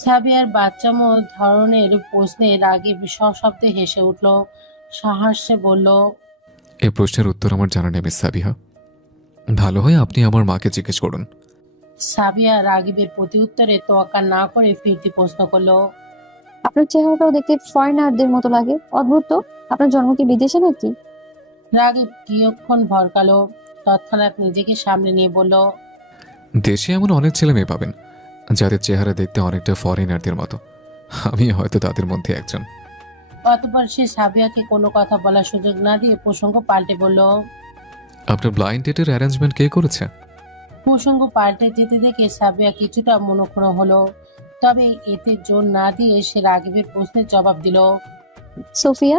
সাবিয়ার বাচ্চামো ধরনের প্রশ্নে রাগী সশব্দে হেসে উঠল। সাহাস্যে বলল, এই প্রশ্নের উত্তর আমার জানা নেই মিস সাবিহা। ভালো হয় আপনি আমার মাকে জিজ্ঞেস করুন। সাবিয়া রাগীবের প্রতি উত্তরে তোয়াক্কা না করে ফিরতি প্রশ্ন করলো। আপনার চেহারাটাও দেখতে ফরেনারদের মতো লাগে, অদ্ভুত তো। আপনার জন্ম কি বিদেশে নাকি? রাগীব কিয়ৎক্ষণ ভরকালো, তৎক্ষণাৎ নিজেকে সামনে নিয়ে বলল, দেশে এমন অনেক ছেলে মেয়ে পাবেন যাদের চেহারা দেখতে অনেকটা ফরেনারদের মতো। আমি হয়তো তাদের মধ্যে একজন। অতঃপর সে সাবিয়াকে কোনো কথা বলার সুযোগ না দিয়ে প্রসঙ্গ পাল্টে বলল। আপনার ব্লাইন্ড ডেটের অ্যারেঞ্জমেন্ট কে করেছে? প্রসঙ্গ পাল্টে যেতে দেখে সাবিয়া কিছুটা মনক্ষুণ্ণ হলো, তবে এতে জোর না দিয়ে সে রাগীবের প্রশ্নের জবাব দিল। সোফিয়া।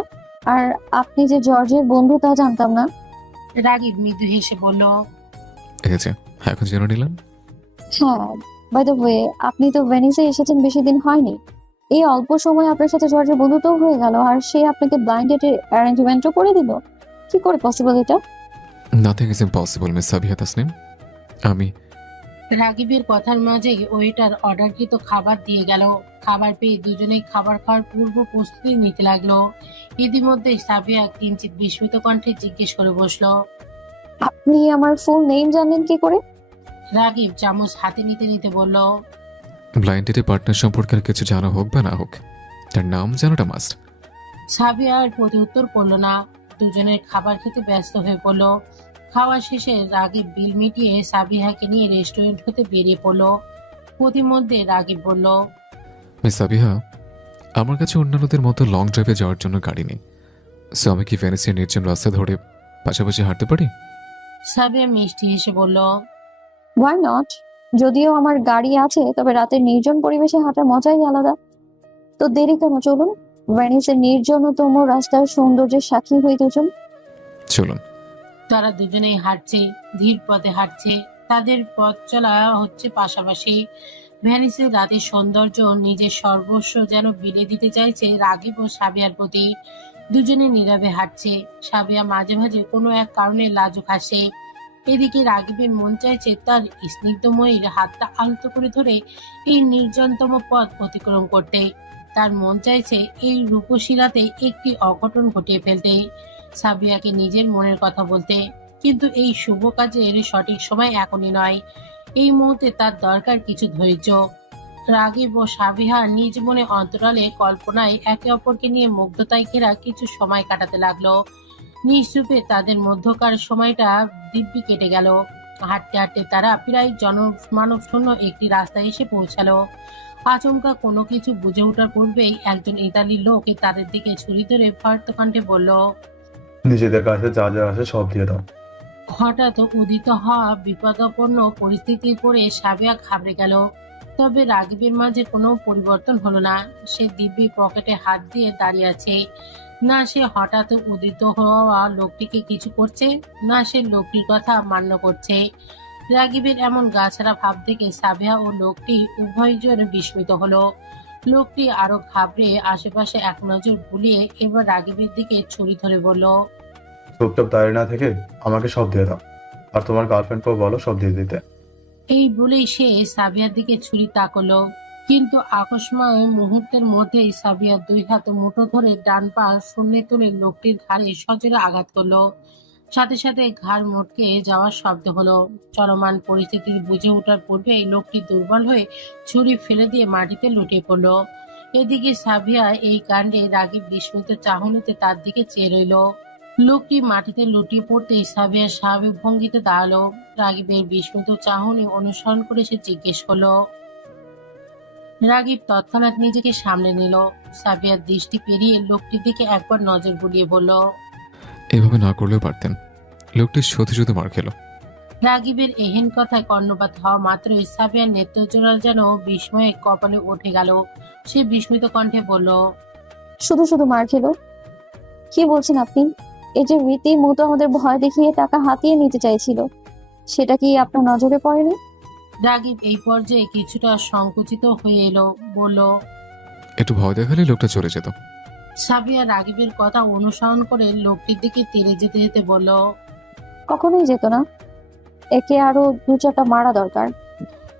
আর আপনি যে জর্জের বন্ধু তা জানতাম না। রাগীব মৃদু হেসে বলল, এই যে, এখন জেনে নিলাম। হ্যাঁ, বাই দ্য ওয়ে, আপনি তো ভেনিসে এসেছেন বেশি দিন হয়নি। এই অল্প সময় আপনার সাথে জর্জের বন্ধুত্বও হয়ে গেল, আর সে আপনাকে ব্লাইন্ড ডেটের অ্যারেঞ্জমেন্টও করে দিল। কি করে পসিবল এটা? Nothing is impossible miss Sabiha Tasnim. আমি রাগীবের কথার মাঝে ওয়েটার অর্ডারকৃত খাবার দিয়ে গেল। খাবার পেয়ে দুজনেই খাবার খাওয়ার পূর্ব প্রস্তুতি নিতে লাগলো। ইতিমধ্যে সাবিয়া কিঞ্চিত বিস্মিত কণ্ঠে জিজ্ঞেস করে বসলো। আপনি আমার ফুল নেম জানেন কি করে? রাগীব চামচ হাতে নিতে নিতে বলল। ব্লাইন্ড ডেটের পার্টনার সম্পর্কে আর কিছু জানা হোক বা না হোক, তার নাম জানাটা মাস্ট। সাবিয়া আর প্রতি উত্তর করলো না। দুজনের খাবার খেতে ব্যস্ত হয়ে পড়লো। খাওয়া শেষে রাগীব বিল মিটিয়ে সাবিহাকে নিয়ে রেস্টুরেন্ট হতে বেরিয়ে পড়লো। প্রতিমধ্যে রাগীব বলল। মিস সাবিহা, আমার কাছে অন্যান্যদের মতো লং ড্রাইভে যাওয়ার জন্য গাড়ি নেই। সো আমি কি ভেনিসের নির্জন রাস্তা ধরে পাশাপাশি হাঁটতে পারি? সাবিয়া মিষ্টি হেসে বলল। Why not? যদিও আমার গাড়ি আছে, তবে রাতের নির্জন পরিবেশে হাঁটার মজাই আলাদা। তো দেরি কেন, চলুন। ভেনিসের নির্জনতম রাস্তার সৌন্দর্যের সাক্ষী হই দুজন। চলুন। তারা দুজনেই হাঁটছে, ধীর পথে হাঁটছে। তাদের পথ চলা হচ্ছে পাশাপাশি। ভ্যানিসের রাতের সৌন্দর্য নিজের সর্বস্ব যেন বিলিয়ে দিতে চাইছে রাগীব ও সাবিয়ার প্রতি। দুজনে নীরবে হাঁটছে। সাবিয়া মাঝে মাঝে কোনো এক কারণে লাজুক হাসে। এদিকে রাগীবের মন চাইছে তার স্নিগ্ধময়ীর হাতটা আলতো করে ধরে এই নির্জনতম পথ অতিক্রম করতে। তার মন চাইছে এই রূপশীলাতে একটি অঘটন ঘটিয়ে ফেলতে, সাবিয়াকে নিজের মনের কথা বলতে। কিন্তু এই শুভ কাজের সঠিক সময় এখনই নয়। এই মুহূর্তে তার দরকার কিছু ধৈর্য। রাগীব ও সাবিহা নিজ মনে অন্তরালে কল্পনায় একে অপরকে নিয়ে মুগ্ধতায় ঘেরা কিছু সময় কাটাতে লাগলো। নিঃশ্রুপে তাদের মধ্যকার সময়টা দিব্যি কেটে গেল। হাঁটতে হাঁটতে তারা প্রায় জনমানব শূন্য একটি রাস্তায় এসে পৌঁছালো। আচমকা কোনো কিছু বুঝে ওঠার পূর্বেই একজন ইতালির লোক তাদের দিকে ছুরি ধরে ভয়ার্ত কণ্ঠে বলল। নিজেদের কাছে যা যা আছে সব দিয়ে দাও। হঠাৎ উদিত হওয়া বিপদাপন্ন পরিস্থিতির পরে সাবিয়া ঘাবড়ে গেল। তবে রাগীবের মাঝে কোনো পরিবর্তন হলো না। সে দিব্যি পকেটে হাত দিয়ে দাঁড়িয়ে আছে। না সে হঠাৎ উদিত হওয়া লোকটিকে কিছু করছে, না সে লোকটির কথা মান্য করছে। রাগীবের এমন গাছাড়া ভাব দেখে সাবিয়া ও লোকটি উভয়জন বিস্মিত হলো। লোকটি আরো ঘাবড়ে আশেপাশে এক নজর বুলিয়ে এবার রাগীবের দিকে ছুরি ধরে বলল। চুপচাপ দাঁড়িয়ে না থেকে আমাকে সব দিয়ে দাও, আর তোমার গার্লফ্রেন্ডকেও বলো সব দিয়ে দিতে। এই বলেই সে সাবিয়ার দিকে ছুরি তাকলো। কিন্তু আকস্মায় মুহূর্তের মধ্যেই সাবিয়ার দুই হাত মুঠো ধরে ডান পা শূন্যে তুলে লোকটির ঘাড়ে সজোরে আঘাত করলো। সাথে সাথে ঘাড় মটকে যাওয়ার শব্দ হলো। চলমান পরিস্থিতির বুঝে ওঠার পূর্বে এই লোকটি দুর্বল হয়ে ছুরি ফেলে দিয়ে মাটিতে লুটিয়ে পড়লো। এদিকে সাবিয়া এই কাণ্ডে রাগী বিস্মিত চাহনিতে তার দিকে চেয়ে রইল। লোকটি মাটিতে লুটিয়ে পড়তেই সাবিয়া স্বাভাবিক ভঙ্গিতে দাঁড়ালো। রাগীবের বিস্মিত চাহনি অনুসরণ করে সে জিজ্ঞেস করলো। রাগীব তৎক্ষণাৎ নিজেকে সামলে নিল। সাবিয়ার দৃষ্টি পেরিয়ে লোকটির দিকে একবার নজর বুলিয়ে বলল। এভাবে না করলেও পারতেন। লোকটি শুধু শুধু মার খেলো। রাগীবের এহেন কথায় কর্ণপাত হওয়া মাত্রই সাবিয়ার নেত্রজোড়াল যেন বিস্ময়ে কপালে উঠে গেল। সে বিস্মিত কণ্ঠে বলল। শুধু শুধু মার খেলো? কি বলছেন আপনি? এই যে রীতিমতো আমাদের ভয় দেখিয়ে টাকা হাতিয়ে নিতে চাইছিল, সেটা কি আপনার নজরে পড়েনি? রাগীব এই পর্যায়ে কিছুটা সংকুচিত হয়ে এলো, বলল। একটু ভয় দেখালে লোকটা চলে যেত। সাবিয়া রাগীবের কথা অনুসরণ করে লোকটির দিকে তেড়ে যেতে যেতে বলল। কখনোই যেত না। একে আরো দু চারটা মারা দরকার।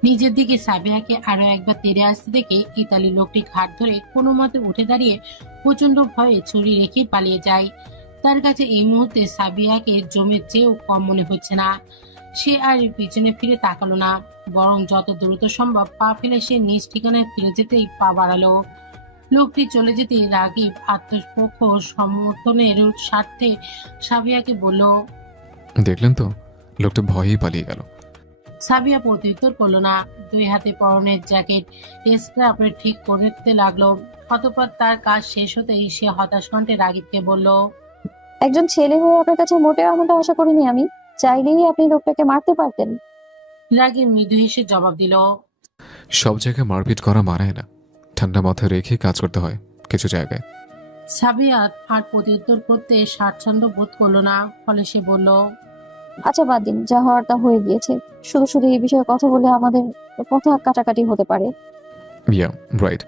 নিজের দিকে সাবিয়াকে আরো একবার তেড়ে আসতে দেখে ইতালি লোকটি ঘাট ধরে কোনো মতে উঠে দাঁড়িয়ে প্রচন্ড ভয়ে ছুরি রেখে পালিয়ে যায়। তার কাছে এই মুহূর্তে সাবিয়াকে জমের চেয়েও কম মনে হচ্ছে না। সে আর পিছনে ফিরে তাকালো না, বরং যত দ্রুত সম্ভব পা ফেলে সে নিজ ঠিকানায় ফিরে যেতেই পা বাড়ালো। লোকটি চলে যেতে রাগীব আত্মপক্ষ সমর্থনের স্বার্থে সাবিয়াকে বলল। দেখলেন তো, লোকটা ভয়েই পালিয়ে গেল। সাবিয়া প্রত্যুত্তর করলো না। দুই হাতে পরনের জ্যাকেট স্ক্রাপে ঠিক করতে লাগলো। অতঃপর তার কাজ শেষ হতেই সে হতাশ কণ্ঠে রাগীবকে বলল। একজন ছেলে হয়ে আপনার কাছে মোটেও এমনটা আশা করিনি আমি। চাইলেই আপনি লোকটাকে মারতে পারতেন। রাগীব মৃদু হেসে জবাব দিল। সব জায়গায় মারপিট করা মানায় না, ঠান্ডা মাথায় রেখে কাজ করতে হয় কিছু জায়গায়। সাবিয়া আর প্রত্যুত্তর করতে স্বাচ্ছন্দ্য বোধ করলো না, ফলে সে বলল। আচ্ছা বাদ দিন, যা হওয়ার তা হয়ে গিয়েছে। শুধু শুধু এই বিষয়ে কথা বলে আমাদের কথা কাটাকাটি হতে পারে। Yeah right.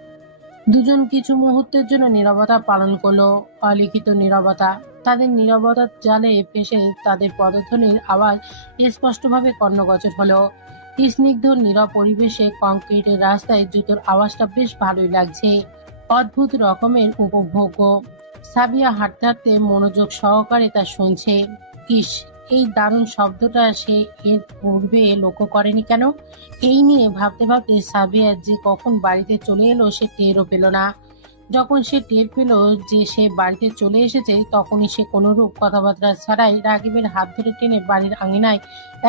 দুজন কিছু মুহূর্তের জন্য নীরবতা পালন করলো, অলিখিত নীরবতা। তাদের নীরবতার জালে ফেসে তাদের পদধ্বনির আওয়াজ স্পষ্টভাবে কর্ণগোচর হলো। স্নিগ্ধ নীরব পরিবেশে কংক্রিটের রাস্তায় জুতোর আওয়াজটা বেশ ভালোই লাগছে, অদ্ভুত রকমের উপভোগ্য। সাবিয়া হাঁটতে হাঁটতে মনোযোগ সহকারে তা শুনছে। ইস, এই দারুণ শব্দটা সে এর পূর্বে লক্ষ্য করেনি কেন? এই নিয়ে ভাবতে ভাবতে সাবিয়া যে কখন বাড়িতে চলে এলো সে টেরও পেল না। যখন সে টের পেল যে সে বাড়িতে চলে এসেছে, তখনই সে কোনরূপ কথাবার্তা ছাড়াই রাগীবের হাত ধরে টেনে বাড়ির আঙিনায়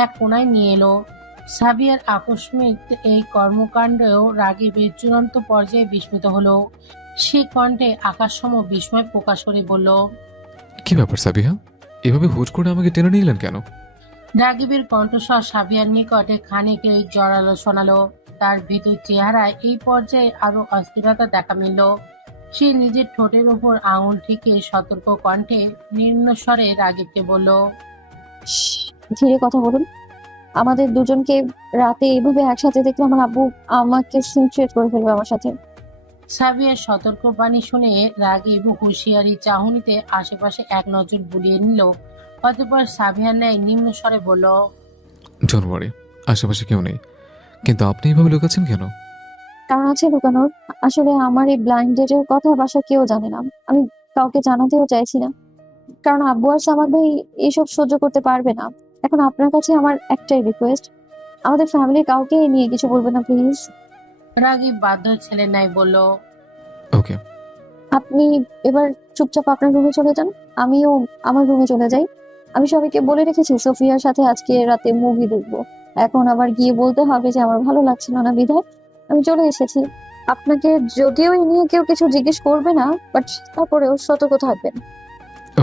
এক কোণায় নিয়ে এলো। সাবিয়ার আকস্মিক এই কর্মকাণ্ডেও রাগীবের চূড়ান্ত পর্যায়ে বিস্মিত হলো। সে কণ্ঠে আকাশসম বিস্ময় প্রকাশ করে বলল। কি ব্যাপার সাবিহা, এভাবে হুট করে আমাকে টেনে নিলেন কেন? রাগীবের কণ্ঠস্বর সাবিয়ার নিকটে খানিক জড়ালো শোনালো। তার ভীতু চেহারায় এই পর্যায়ে আরো অস্থিরতা দেখা মিলল। সে নিজের ঠোঁটের উপর আঙুল ঠেকে সতর্ক কণ্ঠে নিম্নস্বরে রাগীবকে বলল। ধীরে কথা বলুন। আমাদের দুজনকে রাতে এইভাবে একসাথে দেখলে আমার আব্বু আমাকে সিনক্রিয়েট করে ফেলবে আমার সাথে। সাবিয়ার সতর্ক বাণী শুনে রাগীব হুঁশিয়ারি চাহনিতে আশেপাশে এক নজর বুলিয়ে নিল। অতঃপর সাবিয়ার ন্যায় নিম্ন স্বরে বলল। ডোন্ট ওয়ারি, আশেপাশে কেউ নেই, কিন্তু আপনি এভাবে লুকাচ্ছেন কেন? কারণ আছে লুকানোর। আসলে আমার এই ব্লাইন্ড ডেটের কথা বাসা কেউ জানে না। আমি কাউকে জানাতেও চাইছি না, কারণ আব্বু আর সামাদ ভাই এইসব সহ্য করতে পারবে না। এখন আপনার কাছে আমার একটাই রিকোয়েস্ট, আমাদের ফ্যামিলির কাউকে এই নিয়ে কিছু বলবেন না প্লিজ। রাগীব বাধ্য ছেলের ন্যায় বলল। ওকে। আপনি এবার চুপচাপ আপনার রুমে চলে যান, আমিও আমার রুমে চলে যাই। আমি সবাইকে বলে রেখেছি সোফিয়ার সাথে আজকে রাতে মুভি দেখবো। এখন আবার গিয়ে বলতে হবে যে আমার ভালো লাগছিল না বিধায় আমি চলে এসেছি। আপনাকে যদিও এই নিয়ে কেউ কিছু জিজ্ঞেস করবে না, বাট তারপরেও সতর্ক থাকবেন।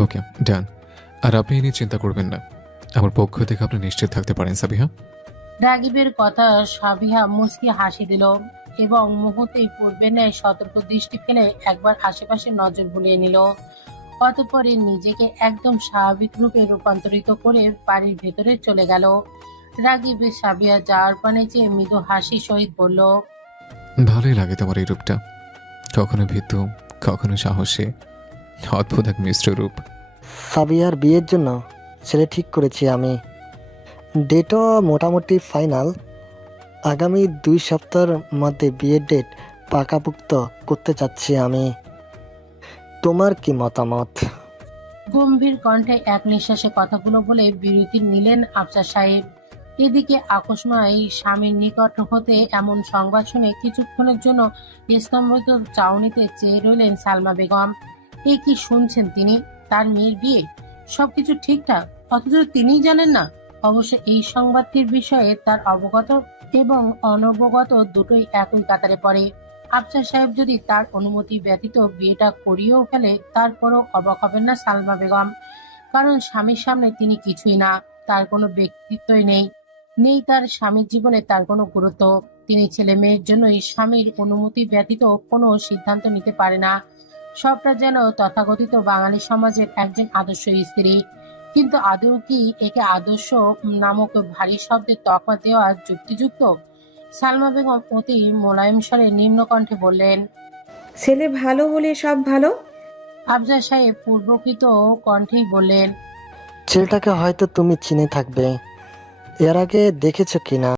ওকে ডান। আর আপনি এ নিয়ে চিন্তা করবেন না, আমার পক্ষ থেকে আপনি নিশ্চিত থাকতে পারেন সাবিহা। রাগীবের কথা সাবিহা মুচকি হাসি দিল এবং মুহূর্তেই পূর্বে ন্যায় সতর্ক দৃষ্টি ফেলে একবার আশেপাশে নজর বুলিয়ে নিল। অতঃপরে নিজেকে একদম স্বাভাবিক রূপে রূপান্তরিত করে বাড়ির ভেতরে চলে গেল। রাগীব সাবিয়া যাওয়ার পানে চেয়ে মৃদু হাসি সহিত বলল। ভালোই লাগে তোমার এই রূপটা, কখনো ভীতু, কখনো সাহসী, অদ্ভুত এক মিশ্র রূপ। সাবিয়ার বিয়ের জন্য ছেলে ঠিক করেছি আমি। ডেটও মোটামুটি ফাইনাল। আগামী 2 সপ্তাহের মধ্যে বিয়ের ডেট পাকাপুক্ত করতে চাচ্ছি আমি। তোমার কি মতামত? গম্ভীর কণ্ঠে এক নিঃশ্বাসে কথাগুলো বলে বিরতি নিলেন আফসার সাহেব। এদিকে আকস্মাই স্বামীর নিকট হতে এমন সংবাদ শুনে কিছুক্ষণের জন্য স্তম্ভিত চাউনিতে চেয়ে রইলেন সালমা বেগম। এ কি শুনছেন তিনি? তার মেয়ের বিয়ে, সবকিছু ঠিকঠাক, অথচ তিনিই জানেন না। অবশ্য এই সংবাদটির বিষয়ে তার অবগত এবং অনবগত দুটোই একই কাতারে পড়ে। আফসার সাহেব যদি তার অনুমতি ব্যতীত বিয়েটা করিয়েও ফেলে, তারপরও অবাক হবেন না সালমা বেগম। কারণ স্বামীর সামনে তিনি কিছুই না, তার কোনো ব্যক্তিত্বই নেই, নেই তার স্বামীর জীবনে তার কোনো গুরুত্ব। তিনি ছেলে মেয়ের জন্যই স্বামীর অনুমতি ব্যতীত কোনো সিদ্ধান্ত নিতে পারে না। সবটা যেন তথাকথিত বাঙালি সমাজের একজন আদর্শ স্ত্রী। কিন্তু আদৌ কি একে আদর্শ নামক ভারী শব্দের তকমা দেওয়া যুক্তিযুক্ত? সালমা বেগম অতি মোলায়েম স্বরে নিম্ন কণ্ঠে বললেন। ছেলে ভালো হলে সব ভালো। আফজাল সাহেব পূর্বকৃত কণ্ঠেই বললেন। ছেলেটাকে হয়তো তুমি চিনে থাকবে, এর আগে দেখেছো কিনা।